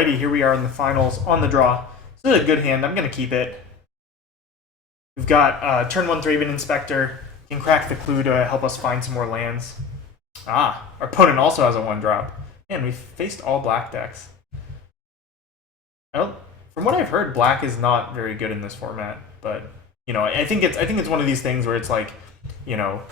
Alrighty, here we are in the finals on the draw. This is a good hand. I'm going to keep it. We've got turn 1 Thraben Inspector. Can crack the clue to help us find some more lands. Our opponent also has a 1-drop. Man, we've faced all black decks. From what I've heard, black is not very good in this format, but you know, I think it's one of these things where it's like, you know,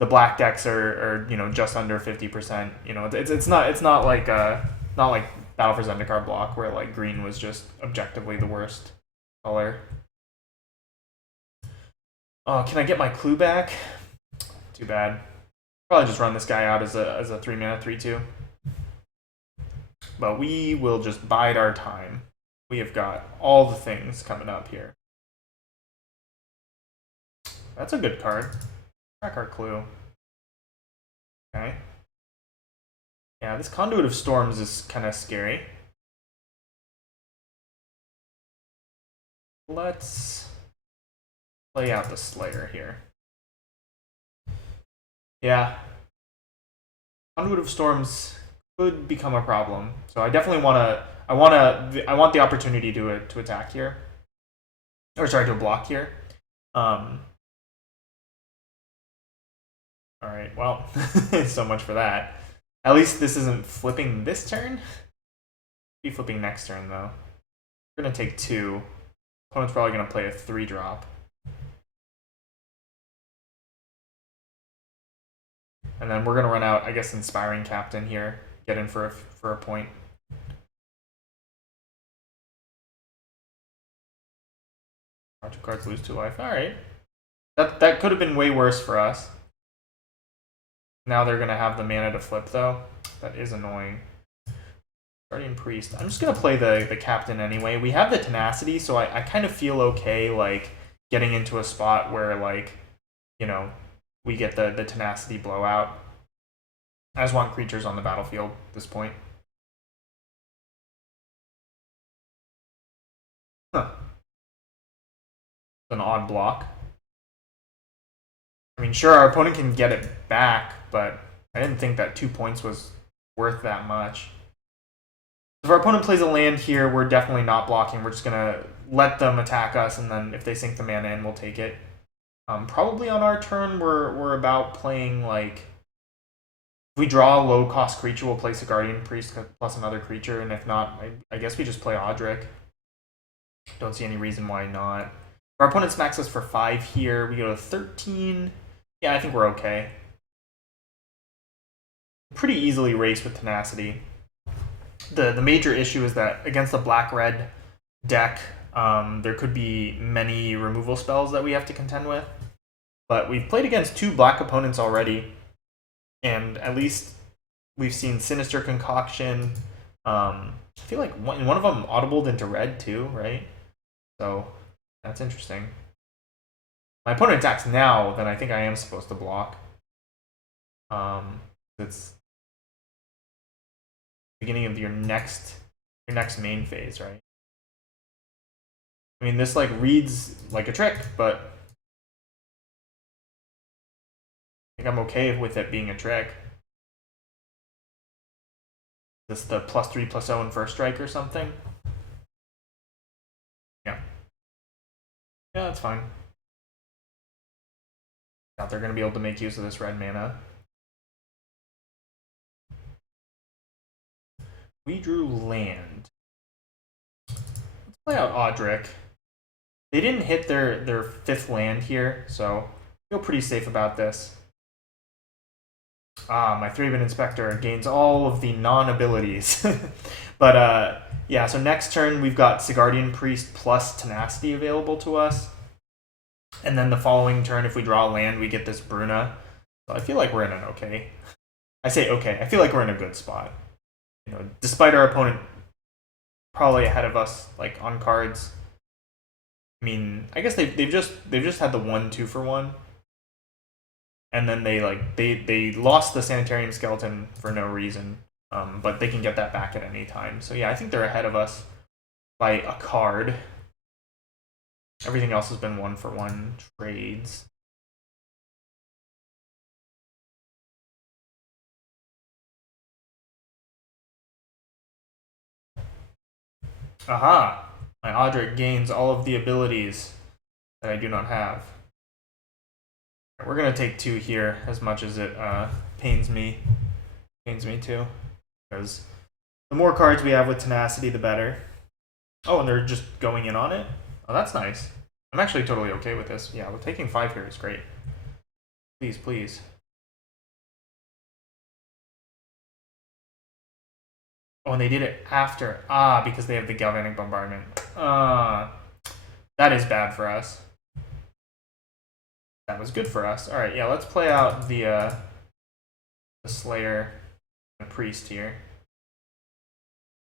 the black decks are you know, just under 50%. You know, it's not like Battle for Zendikar block where like green was just objectively the worst color. Oh, can I get my clue back? Too bad. Probably just run this guy out as a 3-mana 3/2. But we will just bide our time. We have got all the things coming up here. That's a good card. Crack our clue. Okay. Yeah, this Conduit of Storms is kind of scary. Let's play out the Slayer here. Yeah. Conduit of Storms could become a problem. So I definitely I want the opportunity to attack here. Or sorry, to block here. Alright, well, so much for that. At least this isn't flipping this turn. Be flipping next turn though. We're gonna take 2. Opponent's probably gonna play a 3-drop. And then we're gonna run out, I guess, Inspiring Captain here. Get in for a point. Draw 2 cards, lose 2 life. Alright. That could have been way worse for us. Now they're gonna have the mana to flip though. That is annoying. Guardian Priest. I'm just gonna play the Captain anyway. We have the Tenacity, so I kind of feel okay like getting into a spot where like, you know, we get the Tenacity blowout. I just want creatures on the battlefield at this point. Huh. An odd block. I mean, sure, our opponent can get it back, but I didn't think that 2 points was worth that much. If our opponent plays a land here, we're definitely not blocking. We're just going to let them attack us, and then if they sink the mana in, we'll take it. Probably on our turn, we're about playing, like... If we draw a low-cost creature, we'll place a Guardian Priest plus another creature, and if not, I guess we just play Eldritch. Don't see any reason why not. If our opponent smacks us for 5 here, we go to 13. Yeah, I think we're okay. Pretty easily race with Tenacity. The major issue is that against the black-red deck, there could be many removal spells that we have to contend with. But we've played against 2 black opponents already, and at least we've seen Sinister Concoction. I feel like one of them audibled into red too, right? So that's interesting. My opponent attacks now, then I think I am supposed to block. It's beginning of your next main phase, right? I mean, this like reads like a trick, but I think I'm okay with it being a trick. Is this the +3/+0 in first strike or something? Yeah. Yeah, that's fine. Doubt they're going to be able to make use of this red mana. We drew land. Let's play out Eldritch. They didn't hit their 5th land here, so I feel pretty safe about this. My Thraben Inspector gains all of the non-abilities. But yeah, so next turn we've got Guardian Priest plus Tenacity available to us. And then the following turn, if we draw a land, we get this Bruna. So I feel like we're in an okay. I say okay. I feel like we're in a good spot. You know, despite our opponent probably ahead of us, like on cards. I mean, I guess they've just had the 1/2 for 1, and then they lost the Sanitarium Skeleton for no reason. But they can get that back at any time. So yeah, I think they're ahead of us by a card. Everything else has been 1-for-1 trades. Aha! My Audric gains all of the abilities that I do not have. We're gonna take 2 here, as much as it pains me too, because the more cards we have with Tenacity, the better. Oh, and they're just going in on it? Oh, that's nice. I'm actually totally okay with this. Yeah, well, taking 5 here is great. Please, please. Oh, and they did it after. Ah, because they have the Galvanic Bombardment. That is bad for us. That was good for us. Alright, yeah, let's play out the Slayer and the Priest here.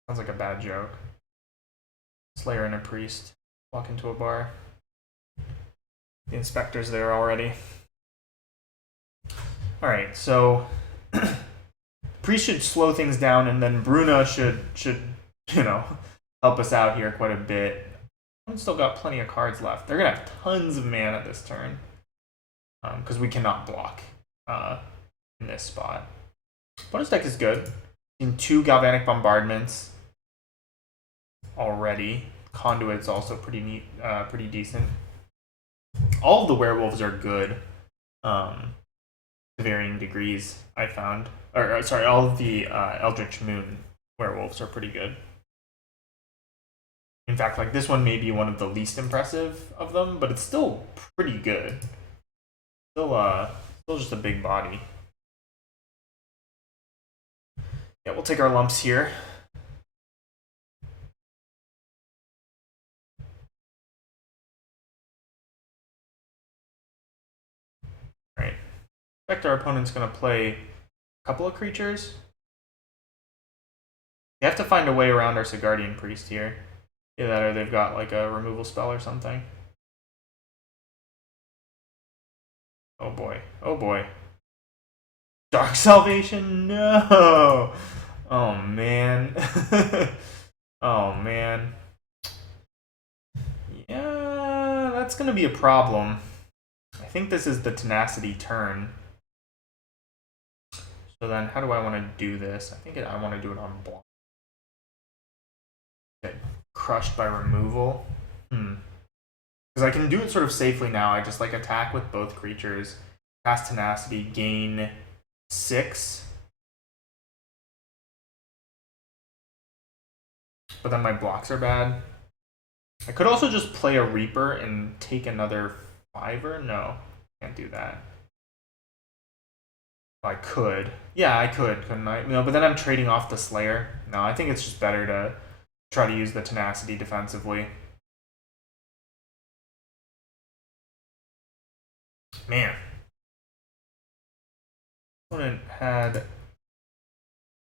Sounds like a bad joke. Slayer and a Priest walk into a bar. The Inspector's there already. Alright, so Priest should slow things down, and then Bruna should help us out here quite a bit. We've still got plenty of cards left. They're gonna have tons of mana this turn, because we cannot block in this spot. Bonus deck is good. In 2 Galvanic Bombardments already. Conduit's also pretty neat, pretty decent. All of the werewolves are good, to varying degrees. I found, or sorry, all of the Eldritch Moon werewolves are pretty good. In fact, like this one may be one of the least impressive of them, but it's still pretty good. Still just a big body. Yeah, we'll take our lumps here. Alright. I expect our opponent's going to play a couple of creatures. They have to find a way around our Sigardian Priest here. Either that or they've got like a removal spell or something. Oh boy. Oh boy. Dark Salvation? No! Oh man. Oh man. Yeah, that's gonna be a problem. I think this is the Tenacity turn. So then how do I want to do this? I think I want to do it on block. Get crushed by removal. Because I can do it sort of safely now. I just like attack with both creatures, cast Tenacity, gain 6. But then my blocks are bad. I could also just play a Reaper and take another 5er. No, can't do that. I could. Yeah, I could, couldn't I? No, but then I'm trading off the Slayer. No, I think it's just better to try to use the Tenacity defensively. Man. Opponent had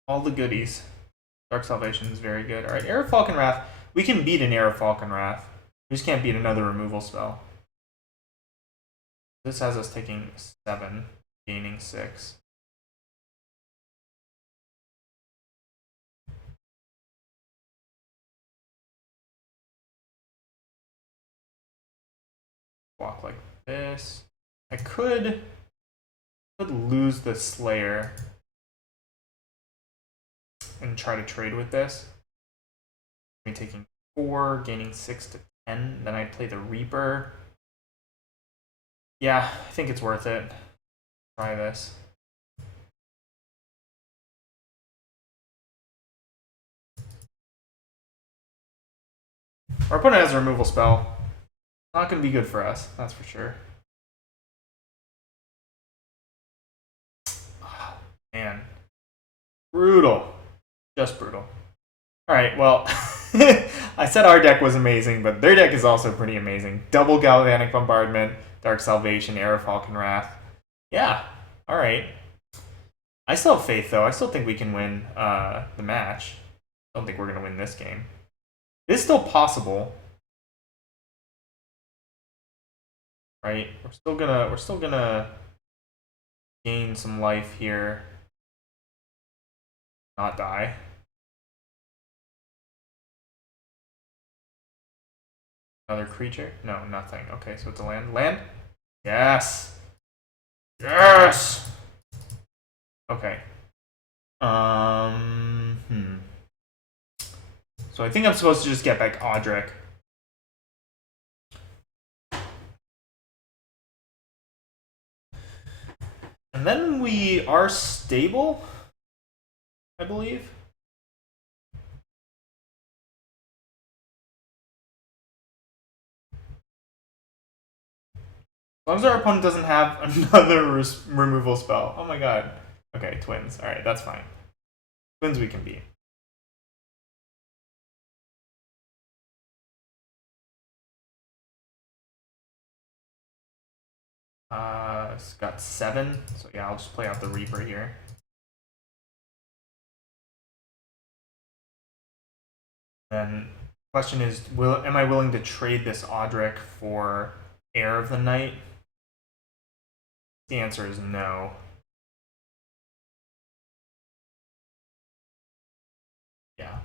all the goodies. Dark Salvation is very good. Alright, Air of Falcon Wrath. We can beat an Air of Falcon Wrath. We just can't beat another removal spell. This has us taking 7, gaining 6. Walk like this. I could lose the Slayer and try to trade with this. Me taking 4, gaining 6 to 10. Then I'd play the Reaper. Yeah, I think it's worth it. Try this. Our opponent has a removal spell. Not going to be good for us, that's for sure. Oh, man. Brutal. Just brutal. Alright, well, I said our deck was amazing, but their deck is also pretty amazing. Double Galvanic Bombardment, Dark Salvation, Air of Falcon Wrath. Yeah, alright. I still have faith, though. I still think we can win the match. I don't think we're going to win this game. It's still possible. Right? We're still gonna gain some life here. Not die. Another creature? No, nothing. Okay, so it's a land. Land? Yes! Yes! Okay. So I think I'm supposed to just get back Audric. And then we are stable, I believe. As long as our opponent doesn't have another removal spell. Oh my god. Okay, twins. Alright, that's fine. Twins we can beat. It's got 7. So yeah, I'll just play out the Reaper here. Then question is, am I willing to trade this Audric for Heir of the Night? The answer is no. Yeah.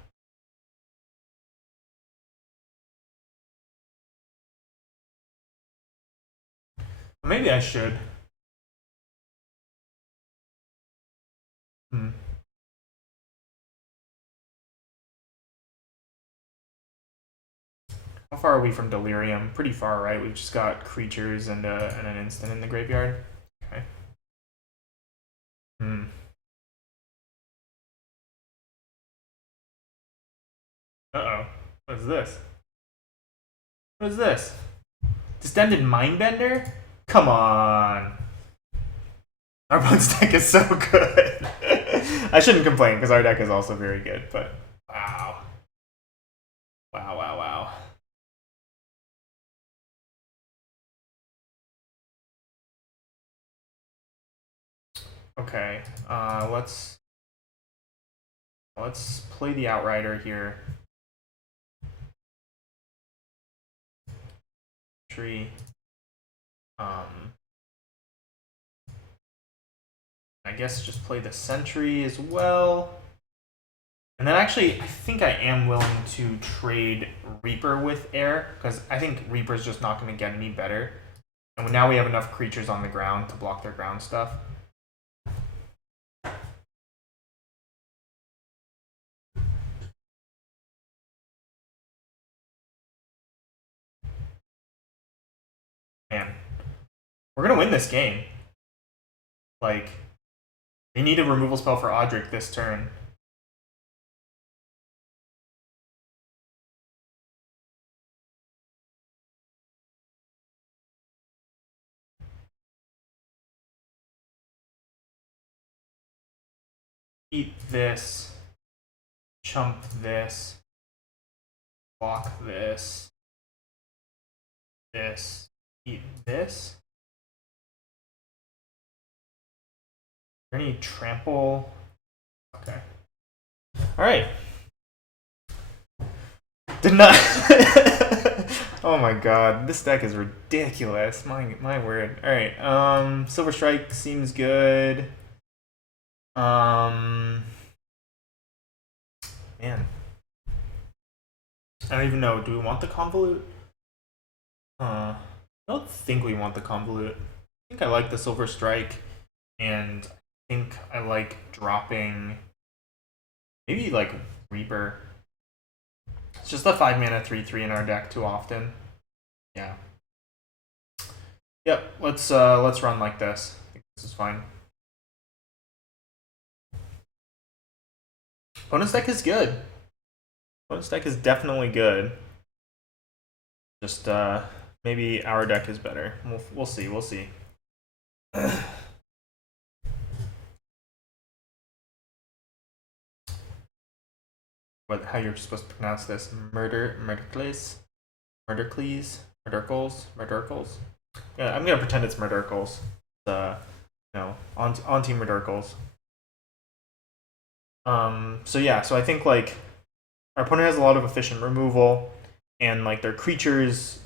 Maybe I should. How far are we from Delirium? Pretty far, right? We've just got creatures and an instant in the graveyard. Okay. Uh-oh. What is this? What is this? Distended Mindbender? Come on. Our opponent's deck is so good. I shouldn't complain because our deck is also very good, but wow. Wow, wow, wow. Okay, let's play the Outrider here. Tree. I guess just play the Sentry as well. And then actually, I think I am willing to trade Reaper with Heir, because I think Reaper's just not going to get any better. And now we have enough creatures on the ground to block their ground stuff. Man, we're going to win this game. Like, they need a removal spell for Audric this turn. Eat this. Chump this. Block this. This. Eat this. Is there any trample? Okay. Alright. Did not. Oh my god, this deck is ridiculous. My word. Alright, Silver Strike seems good. Man. I don't even know. Do we want the Convolute? I don't think we want the Convolute. I think I like the Silver Strike, and I think I like dropping maybe like Reaper. It's just a 5-mana 3/3 in our deck too often. Yeah. Yep, let's run like this. I think this is fine. Opponent's deck is good. Opponent's deck is definitely good. Just maybe our deck is better. We'll see. We'll see. How you're supposed to pronounce this? Murdercles. Yeah, I'm gonna pretend it's Murdercles. No, on Team Murdercles. So yeah, so I think like our opponent has a lot of efficient removal, and like their creatures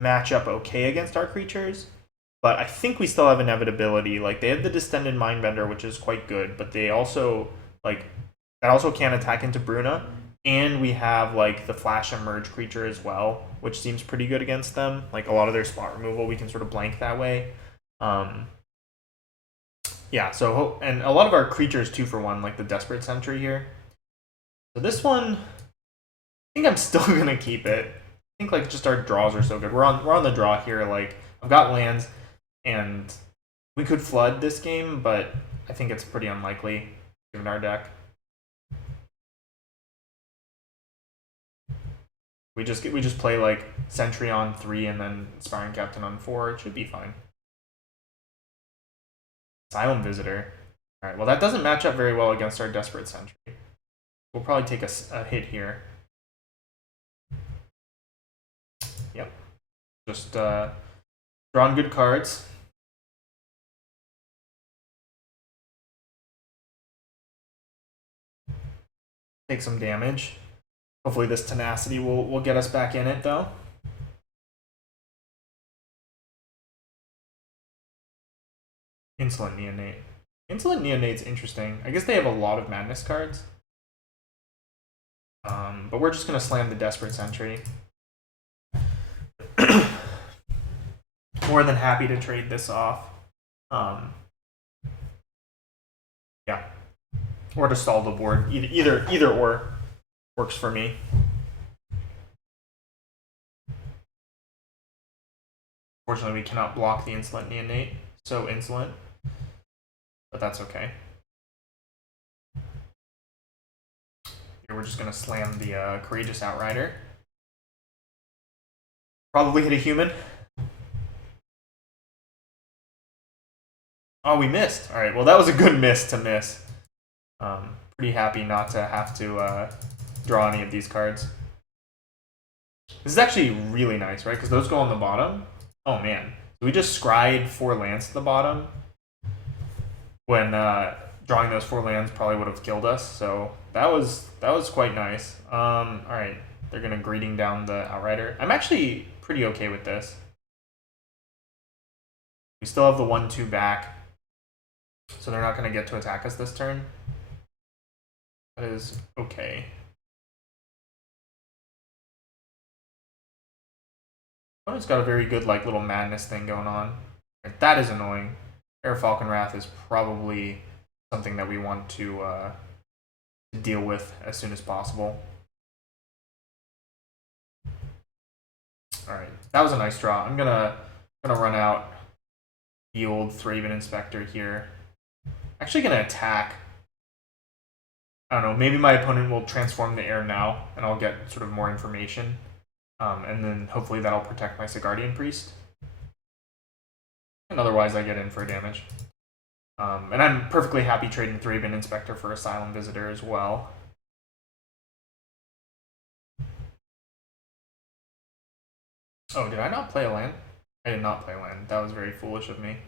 match up okay against our creatures. But I think we still have inevitability. Like they have the Distended Mindbender, which is quite good, but they also that also can attack into Bruna, and we have like the Flash and Merge creature as well, which seems pretty good against them. Like a lot of their spot removal, we can sort of blank that way. Yeah, so and a lot of our creatures 2-for-1, like the Desperate Sentry here. So this one, think I'm still gonna keep it. I think like just our draws are so good. We're on the draw here. Like I've got lands, and we could flood this game, but I think it's pretty unlikely given our deck. We just play like Sentry on 3 and then Inspiring Captain on 4. It should be fine. Asylum Visitor. All right. Well, that doesn't match up very well against our Desperate Sentry. We'll probably take a hit here. Yep. Just drawn good cards. Take some damage. Hopefully this Tenacity will get us back in it, though. Insolent Neonate. Insolent Neonate's interesting. I guess they have a lot of Madness cards. But we're just going to slam the Desperate Sentry. More than happy to trade this off. Yeah. Or to stall the board. Either or works for me. Fortunately, we cannot block the Insolent Neonate. So insolent. But that's okay. Here we're just going to slam the Courageous Outrider. Probably hit a human. Oh, we missed. All right, well, that was a good miss to miss. Pretty happy not to have to draw any of these cards. This is actually really nice, right? Because those go on the bottom. Oh, man. So we just scryed 4 lands to the bottom. When drawing those 4 lands probably would have killed us. So that was quite nice. All right, they're going to Greeting down the Outrider. I'm actually pretty okay with this. We still have the 1/2 back. So they're not going to get to attack us this turn. That is okay. Opponent's got a very good like little madness thing going on. That is annoying. Air Falcon Wrath is probably something that we want to deal with as soon as possible. All right, that was a nice draw. I'm gonna run out the old Thraben Inspector here. Actually gonna attack. I don't know, maybe my opponent will transform the air now, and I'll get sort of more information. And then hopefully that'll protect my Sigardian Priest. And otherwise I get in for damage. And I'm perfectly happy trading Thraben Inspector for Asylum Visitor as well. Oh, did I not play a land? I did not play a land. That was very foolish of me.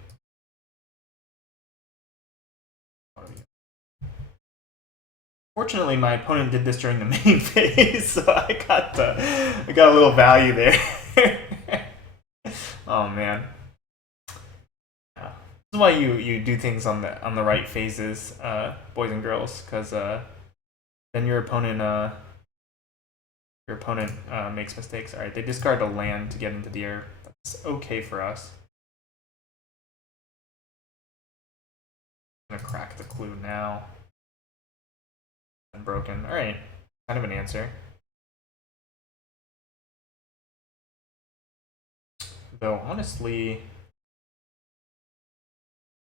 Fortunately, my opponent did this during the main phase, so I got a little value there. Oh man, yeah. This is why you do things on the right phases, boys and girls, because then your opponent makes mistakes. All right, they discard a land to get into the air. That's okay for us. I'm gonna crack the clue now. Broken. All right, kind of an answer. Though honestly,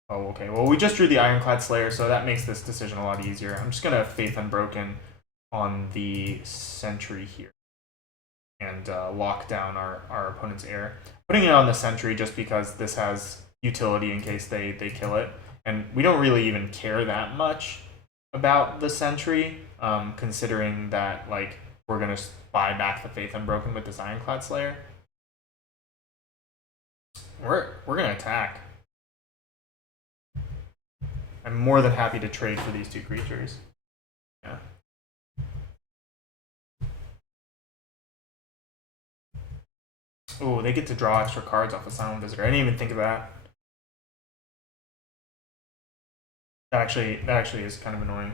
oh okay. Well, we just drew the Ironclad Slayer, so that makes this decision a lot easier. I'm just gonna Faith Unbroken on the Sentry here and lock down our opponent's air. Putting it on the Sentry just because this has utility in case they kill it, and we don't really even care that much about the Sentry, considering that like we're gonna buy back the Faith Unbroken with this Ironclad Slayer. We're gonna attack. I'm more than happy to trade for these 2 creatures. Yeah. Oh, they get to draw extra cards off Asylum Visitor. I didn't even think of that. That actually is kind of annoying.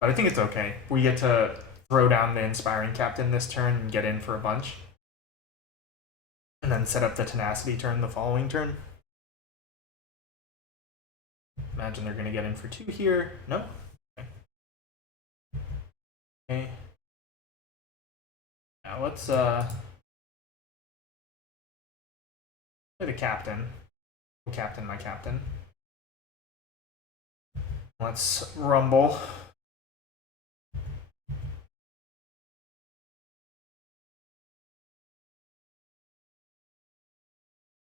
But I think it's okay. We get to throw down the Inspiring Captain this turn and get in for a bunch. And then set up the Tenacity turn the following turn. Imagine they're going to get in for 2 here. No? Okay. let's play the captain. Captain, my captain. Let's rumble.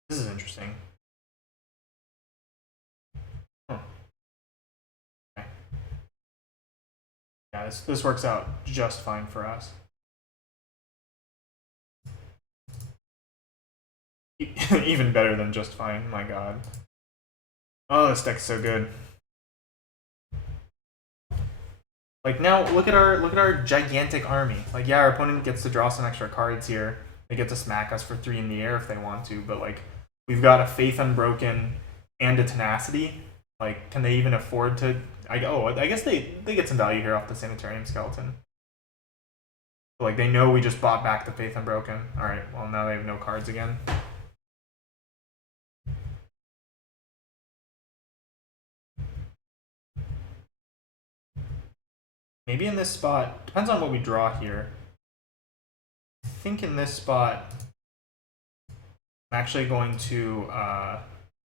This is interesting. Huh. Okay. Yeah, this works out just fine for us. Even better than just fine, my god. Oh, this deck's so good. Like now, look at our gigantic army. Like yeah, our opponent gets to draw some extra cards here. They get to smack us for 3 in the air if they want to, but like we've got a Faith Unbroken and a Tenacity. Like, can they even afford to? I guess they get some value here off the Sanitarium Skeleton. But, like they know we just bought back the Faith Unbroken. All right, well now they have no cards again. Maybe in this spot, depends on what we draw here. I think in this spot, I'm actually going to,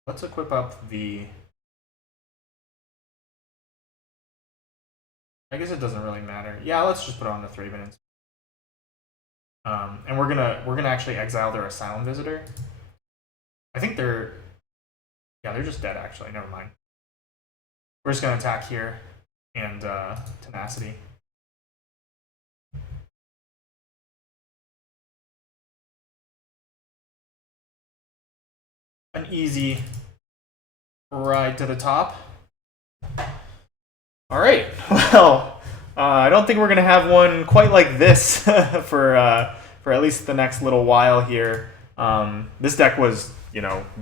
let's equip up the, I guess it doesn't really matter. Yeah, let's just put on the Thraben. And we're gonna actually exile their Asylum Visitor. I think they're just dead actually, never mind. We're just gonna attack here and Tenacity. An easy ride to the top. All right, well, I don't think we're gonna have one quite like this for at least the next little while here. This deck was,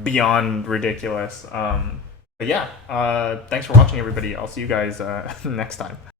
beyond ridiculous. But yeah, thanks for watching, everybody. I'll see you guys next time.